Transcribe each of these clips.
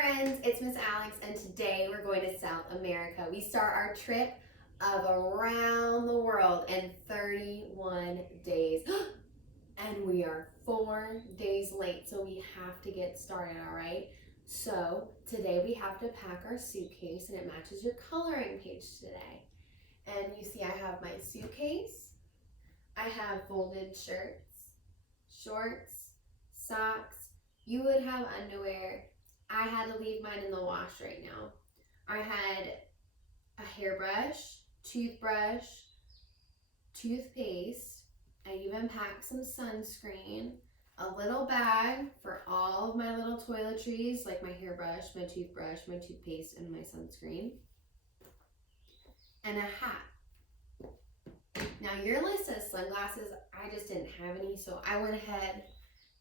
friends, it's Miss Alex, and today we're going to South America. We start our trip of around the world in 31 days. And we are 4 days late, so we have to get started, all right? So today we have to pack our suitcase, and it matches your coloring page today. And you see I have my suitcase. I have folded shirts, shorts, socks. You would have underwear. I had to leave mine in the wash right now. I had a hairbrush, toothbrush, toothpaste. I even packed some sunscreen, a little bag for all of my little toiletries, like my hairbrush, my toothbrush, my toothpaste, and my sunscreen, and a hat. Now your list says sunglasses. I just didn't have any, so I went ahead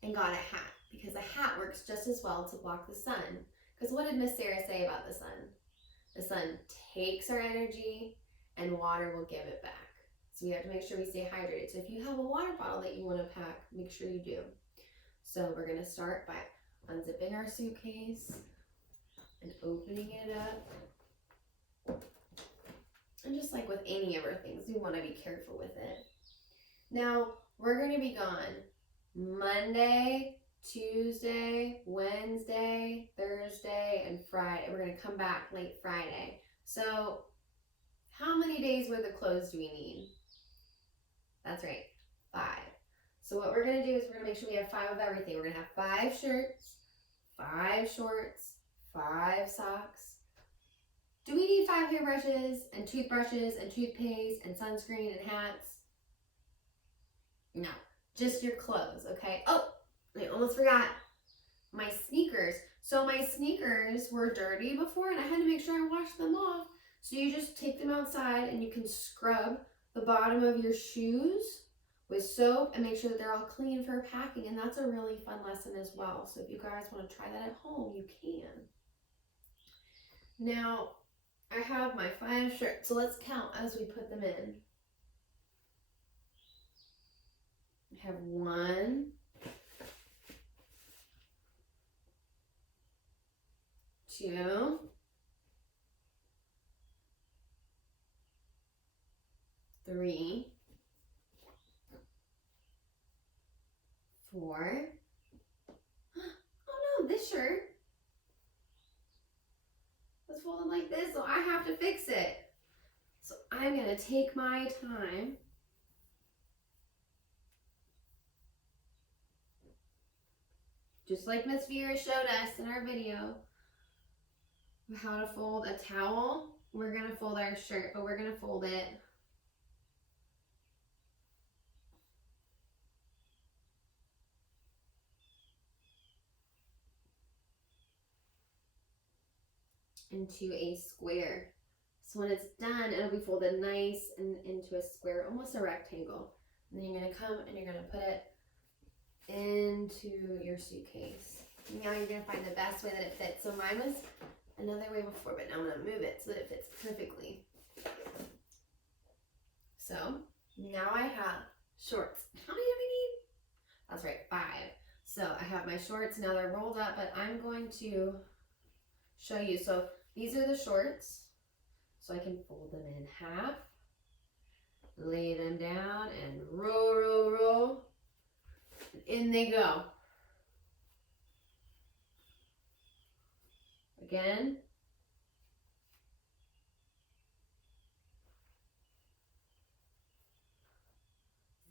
and got a hat because a hat works just as well to block the sun. Because what did Miss Sarah say about the sun? The sun takes our energy and water will give it back. So we have to make sure we stay hydrated. So if you have a water bottle that you want to pack, make sure you do. So we're going to start by unzipping our suitcase and opening it up. And just like with any of our things, we want to be careful with it. Now, we're going to be gone Monday, Tuesday, Wednesday, Thursday, and Friday. We're going to come back late Friday. So how many days worth of clothes do we need? That's right, 5. So what we're going to do is we're going to make sure we have 5 of everything. We're going to have 5 shirts, 5 shorts, 5 socks. Do we need 5 hairbrushes and toothbrushes and toothpaste and sunscreen and hats? No, just your clothes, okay? Oh, I almost forgot my sneakers. So my sneakers were dirty before and I had to make sure I washed them off. So you just take them outside and you can scrub the bottom of your shoes with soap and make sure that they're all clean for packing. And that's a really fun lesson as well. So if you guys want to try that at home, you can. Now, I have my 5 shirts. So let's count as we put them in. I have 1, 2, 3, 4. Oh no, this shirt was folded like this, so I have to fix it. So I'm going to take my time. Just like Miss Vera showed us in our video how to fold a towel. We're going to fold our shirt, but we're going to fold it into a square. So when it's done, it'll be folded nice and into a square, almost a rectangle. And then you're going to come and you're going to put it into your suitcase. Now you're going to find the best way that it fits. So mine was another way before, but now I'm going to move it so that it fits perfectly. So now I have shorts. How many do we need? That's right, 5. So I have my shorts. Now they're rolled up, but I'm going to show you. So these are the shorts. So I can fold them in half, lay them down, and roll, roll, roll. In they go. Again.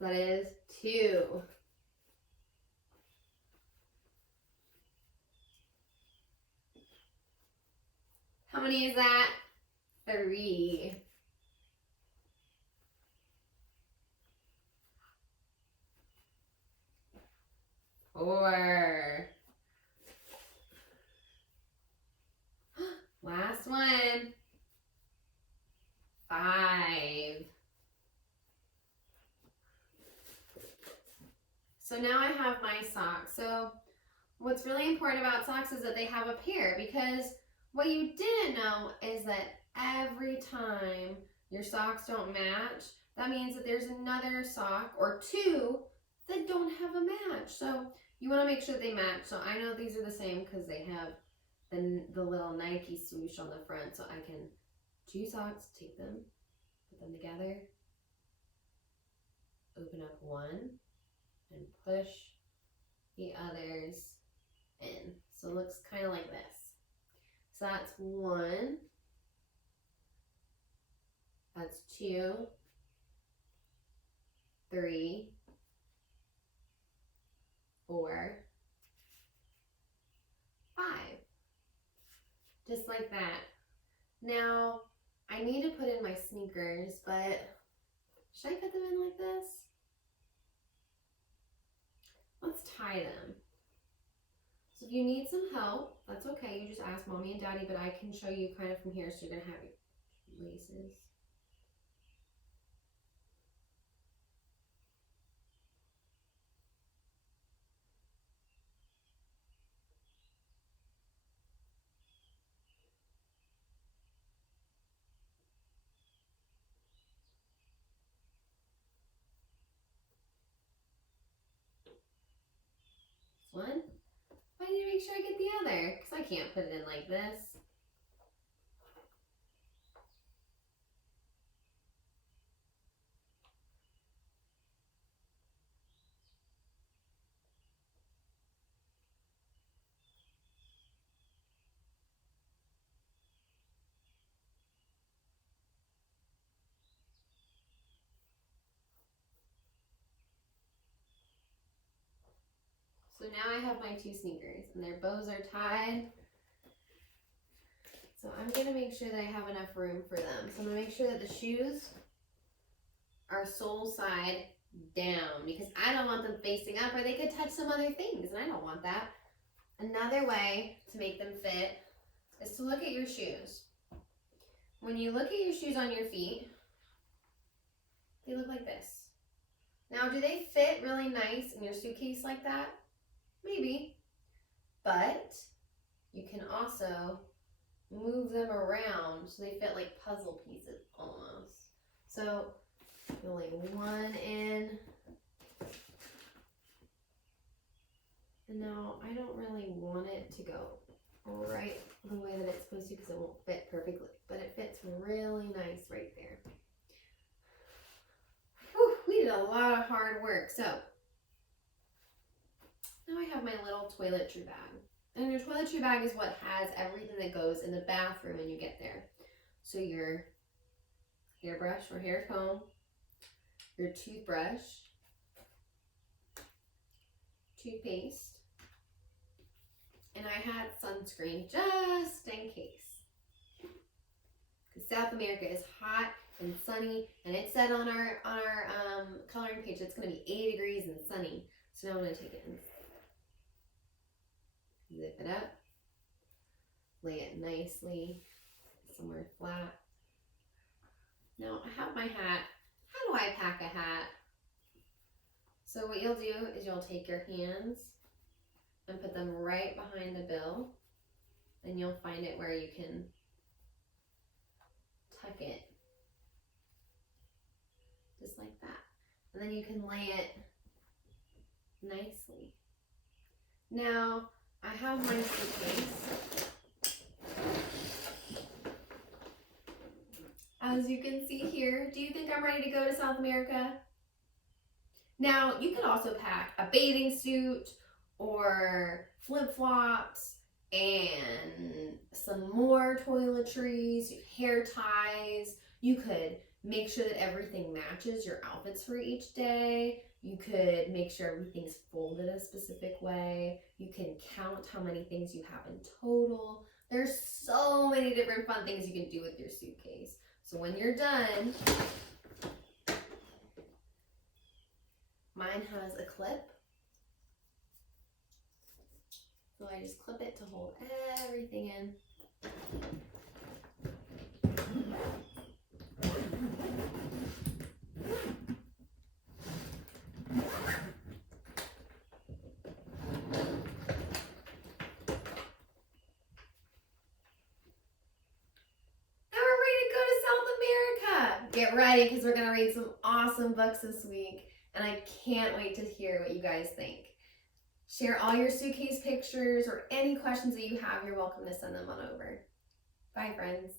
That is 2. How many is that? 3. 4. Last one. 5. So now I have my socks. So what's really important about socks is that they have a pair, because what you didn't know is that every time your socks don't match, that means that there's another sock or 2 that don't have a match. So you want to make sure they match. So I know these are the same because they have the little Nike swoosh on the front, so I can 2 socks, take them, put them together, open up one, and push the others in. So it looks kind of like this. So that's 1, that's 2, 3, 4, 5. Just like that. Now, I need to put in my sneakers, but should I put them in like this? Let's tie them. So if you need some help, that's okay. You just ask mommy and daddy, but I can show you kind of from here. So you're gonna have your laces. One. I need to make sure I get the other because I can't put it in like this. So now I have my 2 sneakers and their bows are tied. So I'm gonna make sure that I have enough room for them. So I'm gonna make sure that the shoes are sole side down because I don't want them facing up or they could touch some other things and I don't want that. Another way to make them fit is to look at your shoes. When you look at your shoes on your feet, they look like this. Now, do they fit really nice in your suitcase like that? Maybe, but you can also move them around so they fit like puzzle pieces almost. So you'll lay one in, and now I don't really want it to go right the way that it's supposed to because it won't fit perfectly, but it fits really nice right there. Whew, we did a lot of hard work. So now I have my little toiletry bag. And your toiletry bag is what has everything that goes in the bathroom when you get there. So your hairbrush or hair comb, your toothbrush, toothpaste, and I had sunscreen just in case. Because South America is hot and sunny, and it said on our coloring page it's going to be 80 degrees and sunny. So now I'm going to take it and zip it up, lay it nicely somewhere flat. Now I have my hat. How do I pack a hat? So what you'll do is you'll take your hands and put them right behind the bill, and you'll find it where you can tuck it just like that, and then you can lay it nicely. Now I have my suitcase. As you can see here, do you think I'm ready to go to South America? Now, you could also pack a bathing suit or flip-flops and some more toiletries, hair ties. You could make sure that everything matches your outfits for each day. You could make sure everything's folded a specific way. You can count how many things you have in total. There's so many different fun things you can do with your suitcase. So when you're done, mine has a clip. So I just clip it to hold everything in. Get ready because we're going to read some awesome books this week, and I can't wait to hear what you guys think. Share all your suitcase pictures or any questions that you have. You're welcome to send them on over. Bye, friends.